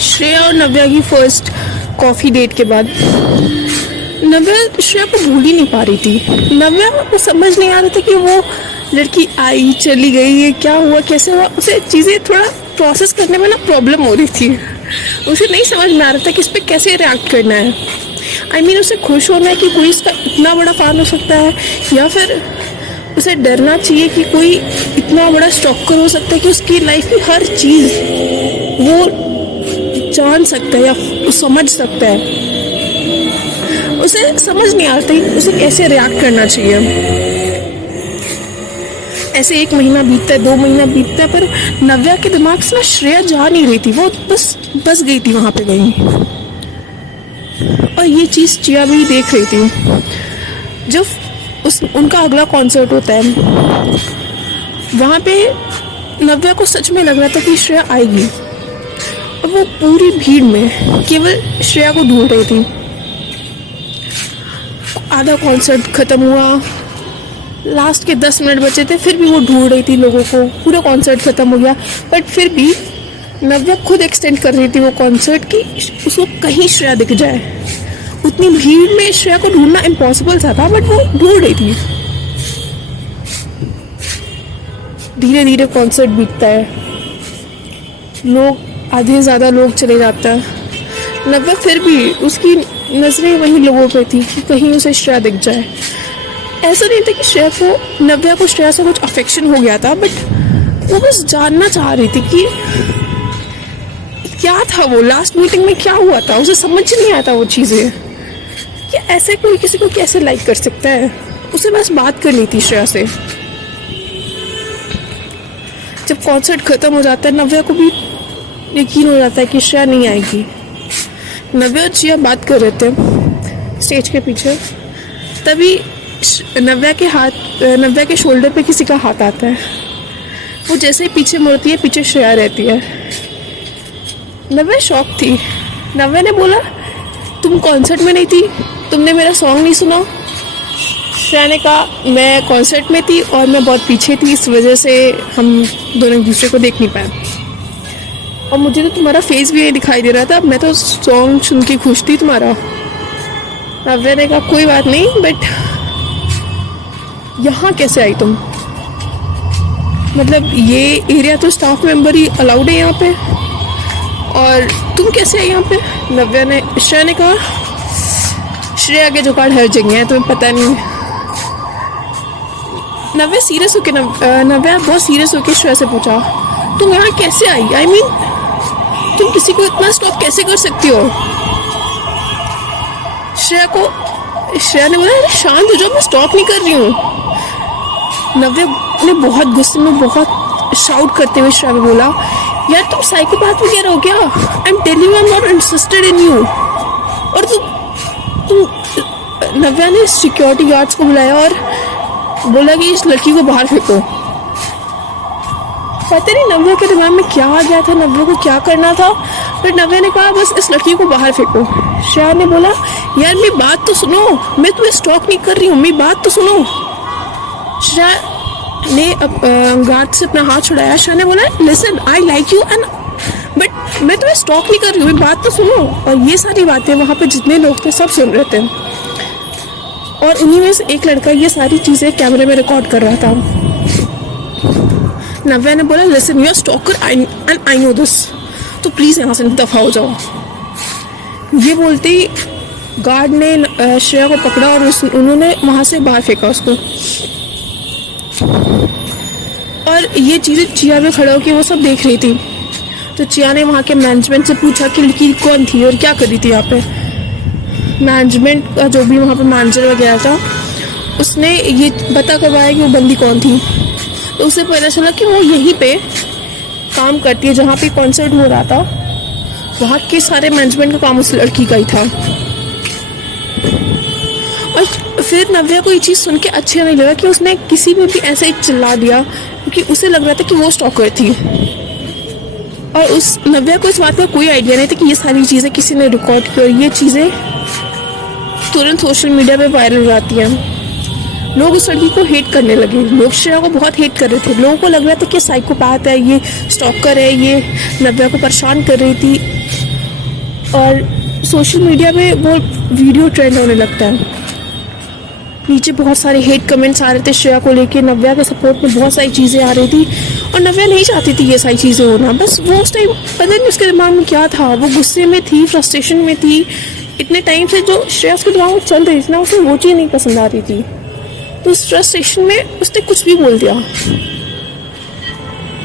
श्रेया और नव्या की first coffee date के बाद नव्या श्रेया को भूल ही नहीं पा रही थी। नव्या को समझ नहीं आ रहा था कि वो लड़की आई चली गई, ये क्या हुआ कैसे हुआ। उसे चीज़ें थोड़ा प्रोसेस करने में ना प्रॉब्लम हो रही थी। उसे नहीं समझ में आ रहा था कि इस पर कैसे रिएक्ट करना है। उसे खुश होना है कि कोई इसका इतना बड़ा फैन हो सकता है, या फिर उसे डरना चाहिए कि कोई इतना बड़ा स्टॉकर हो सकता है कि उसकी लाइफ की हर चीज़ वो जान सकता है या समझ सकता है। उसे समझ नहीं आता कि उसे कैसे रिएक्ट करना चाहिए। ऐसे 1 महीना बीतता है, 2 महीना बीतता है, पर नव्या के दिमाग से ना श्रेया जा नहीं रही थी। वो बस गई थी वहाँ पे गई। और ये चीज़ चिया भी देख रही थी। जब उनका अगला कॉन्सर्ट होता है, वहाँ पे नव्या को सच में लग रहा था कि श्रेया आएगी, और वो पूरी भीड़ में केवल श्रेया को ढूंढ रही थी। आधा कॉन्सर्ट ख़त्म हुआ, लास्ट के 10 मिनट बचे थे, फिर भी वो ढूंढ रही थी लोगों को। पूरा कॉन्सर्ट ख़त्म हो गया, बट फिर भी नव्या खुद एक्सटेंड कर रही थी वो कॉन्सर्ट कि उसको कहीं श्रेया दिख जाए। उतनी भीड़ में श्रेया को ढूंढना इम्पॉसिबल था, बट वो ढूंढ रही थी। धीरे धीरे कॉन्सर्ट बीतता है, आधे से ज़्यादा लोग चले जाते हैं। नव्या फिर भी उसकी नज़रें वही लोगों पे थी कि कहीं उसे श्रेया दिख जाए। ऐसा नहीं था कि नव्या को श्रेया से कुछ अफेक्शन हो गया था, बट वो बस जानना चाह रही थी कि क्या था वो लास्ट मीटिंग में क्या हुआ था। उसे समझ नहीं आता वो चीज़ें कि ऐसे कोई किसी को कैसे लाइक कर सकता है। उसे बस बात करनी थी श्रेया से। जब कॉन्सर्ट ख़त्म हो जाता है, नव्या को भी यकीन हो जाता है कि श्रेया नहीं आएगी। नव्या और चिया बात कर रहे थे स्टेज के पीछे, तभी नव्या के शोल्डर पे किसी का हाथ आता है। वो जैसे ही पीछे मुड़ती है, पीछे श्रेया रहती है। नव्या शॉक थी। नव्या ने बोला, तुम कॉन्सर्ट में नहीं थी, तुमने मेरा सॉन्ग नहीं सुना? श्रेया ने कहा, मैं कॉन्सर्ट में थी और मैं बहुत पीछे थी, इस वजह से हम दोनों एक दूसरे को देख नहीं पाए, और मुझे तो तुम्हारा फेस भी यही दिखाई दे रहा था। मैं तो सॉन्ग सुन के खुश थी तुम्हारा। नव्या ने कहा, कोई बात नहीं, बट यहाँ कैसे आई तुम? मतलब ये एरिया तो स्टाफ मेंबर ही अलाउड है यहाँ पे, और तुम कैसे आई यहाँ पे? श्रेया ने कहा, श्रेया के जुगाड़ हर जगह है, तुम्हें पता नहीं। नव्या बहुत सीरियस होके श्रेया से पूछा, तुम यहाँ कैसे आई? तुम किसी को इतना स्टॉप कैसे कर सकती हो? श्रेया ने बोला, शांत हो जाओ, मैं स्टॉप नहीं कर रही हूँ। नव्या ने बहुत गुस्से में, बहुत शाउट करते हुए श्रेया को बोला, यार तुम साइकोपैथ वगैरह हो क्या? I am telling you, I am not interested in you. और तुम नव्या ने सिक्योरिटी गार्ड्स को बुलाया और बोला कि इस लड़की को बाहर फेंको। पता नहीं नव्या के दिमाग में क्या आ गया था, नव्या को क्या करना था, फिर नव्या ने कहा, बस इस लड़की को बाहर फेंको। श्रेया ने बोला, यार मेरी बात तो सुनो, मैं तुम्हें स्टॉक नहीं कर रही हूँ, मेरी बात तो सुनो। श्रेया ने गार्ड से अपना हाथ छुड़ाया। श्रेया ने बोला, listen, I like you and but मैं तुम्हें स्टॉक नहीं कर रही हूँ, मेरी बात तो सुनो। और ये सारी बातें वहाँ पे जितने लोग थे सब सुन रहे थे, और उन्हीं में से एक लड़का ये सारी चीज़ें कैमरे में रिकॉर्ड कर रहा था। नव्या ने बोला, listen, you are stalker and I know this, तो प्लीज़ यहाँ से दफ़ा हो जाओ। ये बोलते ही गार्ड ने श्रेया को पकड़ा और उन्होंने वहाँ से बाहर फेंका उसको। और ये चीज़ें चिया में खड़ा होकर वो सब देख रही थी। तो चिया ने वहाँ के मैनेजमेंट से पूछा कि लड़की कौन थी और क्या कर रही थी यहाँ पे। मैनेजमेंट का जो भी वहाँ पे मैनेजर वगैरह था, उसने ये पता करवाया कि वो बंदी कौन थी। तो उसे पता चला कि वो यहीं पे काम करती है जहाँ पे कॉन्सर्ट हो रहा था। वहाँ के सारे मैनेजमेंट का काम उस लड़की का ही था। और फिर नव्या को ये चीज़ सुन के अच्छा नहीं लगा कि उसने किसी में भी ऐसे ही चिल्ला दिया, क्योंकि उसे लग रहा था कि वो स्टॉकर थी। और उस नव्या को इस बात का कोई आइडिया नहीं था कि ये सारी चीज़ें किसी ने रिकॉर्ड की, और ये चीज़ें तुरंत सोशल मीडिया पे वायरल हो जाती हैं। लोग उस लड़की को हेट करने लगे। लोग श्रेया को बहुत हेट कर रहे थे। लोगों को लग रहा था कि साइकोपैथ है, ये स्टॉकर है, ये नव्या को परेशान कर रही थी। और सोशल मीडिया पे वो वीडियो ट्रेंड होने लगता है। नीचे बहुत सारे हेट कमेंट्स आ रहे थे श्रेया को लेके, नव्या के सपोर्ट में बहुत सारी चीज़ें आ रही थी और नव्या नहीं चाहती थी ये सारी चीज़ें होना। बस वो उस टाइम पता नहीं उसके दिमाग में क्या था, वो गुस्से में थी, फ्रस्ट्रेशन में थी। इतने टाइम से जो श्रेया उसके दिमाग में चल रही थी ना, उसे वो चीज़ नहीं पसंद आ रही थी, तो उस फ्रस्ट्रेशन में उसने कुछ भी बोल दिया।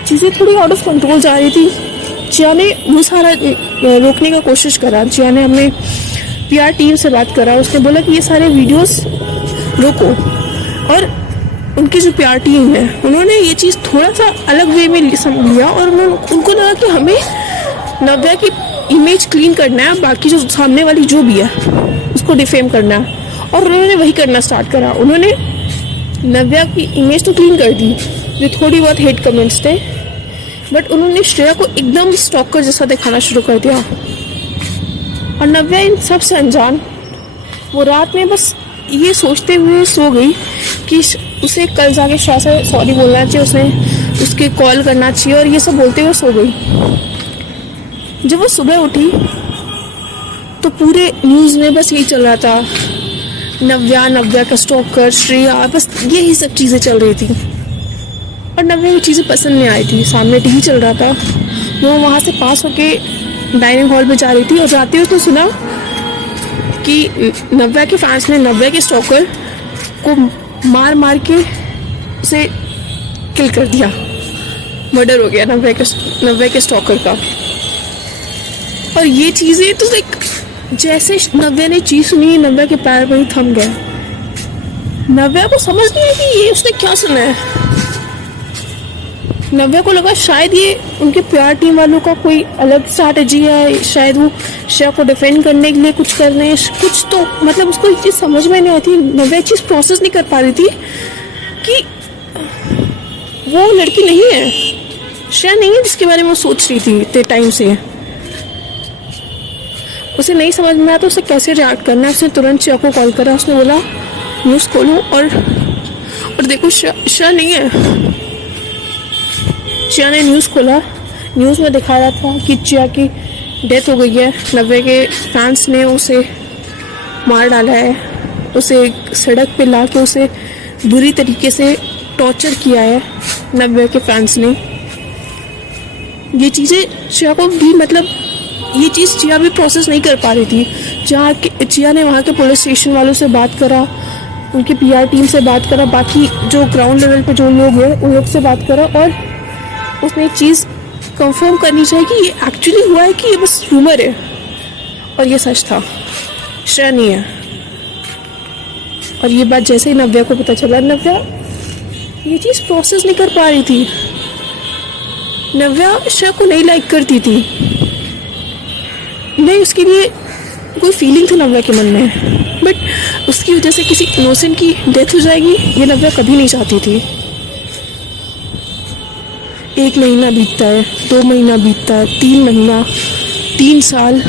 चीज़ें थोड़ी आउट ऑफ कंट्रोल जा रही थी। जिया ने वो सारा रोकने का कोशिश करा। जिया ने अपने PR टीम से बात करा, उसने बोला कि ये सारे वीडियोस रोको। और उनकी जो PR टीम है उन्होंने ये चीज़ थोड़ा सा अलग वे में लिया और उनको लगा कि हमें नव्या की इमेज क्लीन करना है, बाकी जो सामने वाली जो भी है उसको डिफेम करना है। और उन्होंने वही करना स्टार्ट करा। उन्होंने नव्या की इमेज तो क्लीन कर दी, जो थोड़ी बहुत हेट कमेंट्स थे, बट उन्होंने श्रेया को एकदम स्टॉकर जैसा दिखाना शुरू कर दिया। और नव्या इन सब से अनजान वो रात में बस ये सोचते हुए सो गई कि उसे कल जाके श्रेया से सॉरी बोलना चाहिए, उसे उसके कॉल करना चाहिए, और ये सब बोलते हुए सो गई। जब वो सुबह उठी तो पूरे न्यूज़ में बस यही चल रहा था, नव्या का स्टॉकर, श्रेया, बस यही सब चीज़ें चल रही थी। और नव्या ये चीज़ें पसंद नहीं आई थी। सामने टीवी चल रहा था, वो वहाँ से पास होके डाइनिंग हॉल में जा रही थी और जाते हुए उसने सुना कि नव्या के फैंस ने नव्या के स्टॉकर को मार के उसे किल कर दिया। मर्डर हो गया नव्या के स्टॉकर का। और ये चीज़ें तो लाइक जैसे नव्या ने चीज़ सुनी, नव्या के पैर में ही थम गया। नव्या को समझ नहीं आई कि ये उसने क्या सुना है। नव्या को लगा शायद ये उनके PR टीम वालों का कोई अलग स्ट्रैटेजी है, शायद वो श्रेया को डिफेंड करने के लिए कुछ कर रहे हैं, कुछ तो मतलब उसको ये चीज़ समझ में नहीं आई थी। नव्या चीज़ प्रोसेस नहीं कर पा रही थी कि वो लड़की नहीं है, श्रेया नहीं है जिसके बारे में वो सोच रही थी इतने टाइम से। उसे नहीं समझ में आया तो उसे कैसे रिएक्ट करना है। उसने तुरंत श्रेया को कॉल करा। उसने बोला न्यूज़ खोलो और देखो श्रेया नहीं है। जिया ने न्यूज़ खोला, न्यूज़ में दिखा रहा था कि जिया की डेथ हो गई है। नव्या के फैंस ने उसे मार डाला है, उसे सड़क पे ला के उसे बुरी तरीके से टॉर्चर किया है नव्या के फैंस ने। ये चीज़ें जिया को भी मतलब ये चीज़ जिया भी प्रोसेस नहीं कर पा रही थी। जिया ने वहाँ के पुलिस स्टेशन वालों से बात करा, उनकी PR टीम से बात करा, बाकी जो ग्राउंड लेवल पे जो लोग हैं उन लोग से बात करा, और उसने एक चीज़ कंफर्म करनी चाहिए कि ये एक्चुअली हुआ है कि ये बस रूमर है, और ये सच था, श्रेया नहीं है। और ये बात जैसे ही नव्या को पता चला, नव्या ये चीज़ प्रोसेस नहीं कर पा रही थी। नव्या श्रेया को नहीं लाइक करती थी, नहीं उसके लिए कोई फीलिंग थी नव्या के मन में, बट उसकी वजह से किसी इनोसेंट की डेथ हो जाएगी ये नव्या कभी नहीं चाहती थी। 1 महीना बीतता है, 2 महीना बीतता है, 3 महीना, 3 साल,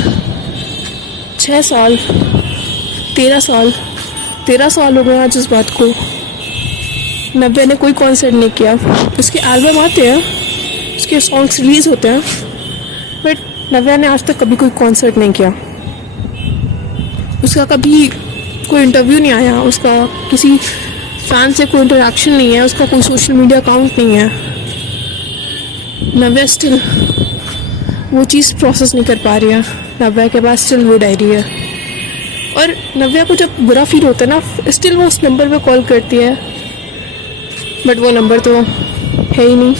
6 साल, 13 साल, 13 साल हो गए आज इस बात को। नव्या ने कोई कॉन्सर्ट नहीं किया। उसके एल्बम आते हैं, उसके सॉन्ग्स रिलीज होते हैं, बट नव्या ने आज तक कभी कोई कॉन्सर्ट नहीं किया। उसका कभी कोई इंटरव्यू नहीं आया, उसका किसी फैन से कोई इंटरेक्शन नहीं है, उसका कोई सोशल मीडिया अकाउंट नहीं है। नव्या स्टिल वो चीज़ प्रोसेस नहीं कर पा रही है। नव्या के पास स्टिल वो डायरी है, और नव्या को जब बुरा फील होता है ना, स्टिल वो उस नंबर पे कॉल करती है, बट वो नंबर तो है ही नहीं।